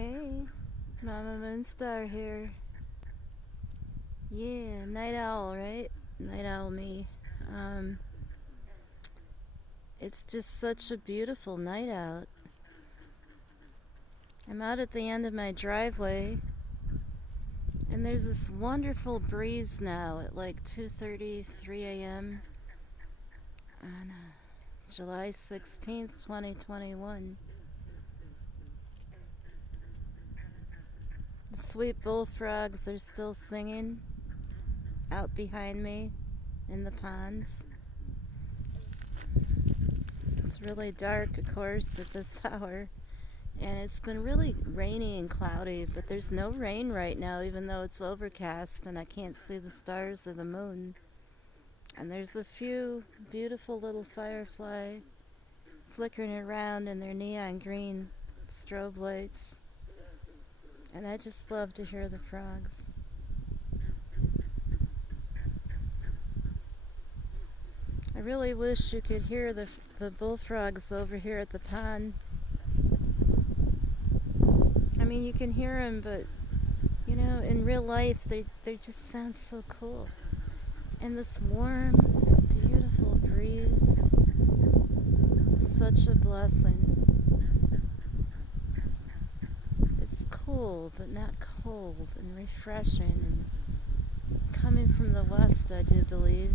Hey, Mama Moonstar here. Yeah, night owl, right? Night owl me. Um, it's just such a beautiful night out. I'm out at the end of my driveway, and there's this wonderful breeze now at like 2:33 a.m. on July 16th, 2021. The sweet bullfrogs are still singing out behind me in the ponds. It's really dark, of course, at this hour. And it's been really rainy and cloudy, but there's no rain right now, even though it's overcast and I can't see the stars or the moon. And there's a few beautiful little firefly flickering around in their neon green strobe lights. And I just love to hear the frogs. I really wish you could hear the bullfrogs over here at the pond. I mean, you can hear them, but you know, in real life, they just sound so cool. And this warm, beautiful breeze, such a blessing. It's cool, but not cold, and refreshing, and coming from the west, I do believe.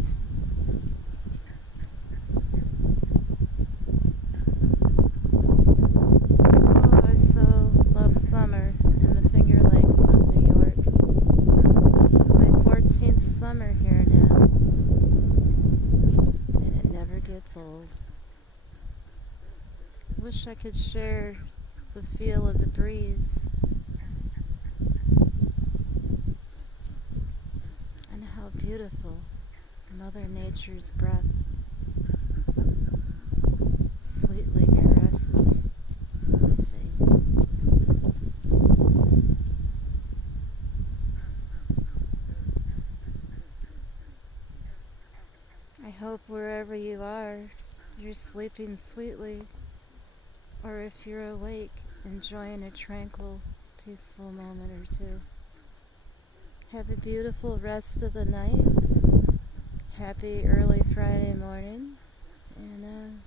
Oh, I so love summer in the Finger Lakes of New York. My 14th summer here now, and it never gets old. Wish I could share the feel of the breeze and how beautiful Mother Nature's breath sweetly caresses my face. I hope wherever you are, you're sleeping sweetly, or if you're awake, enjoying a tranquil, peaceful moment or two. Have a beautiful rest of the night. Happy early Friday morning, and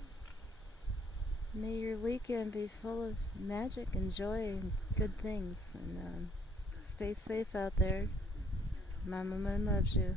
may your weekend be full of magic and joy and good things. And stay safe out there. Mama Moon loves you.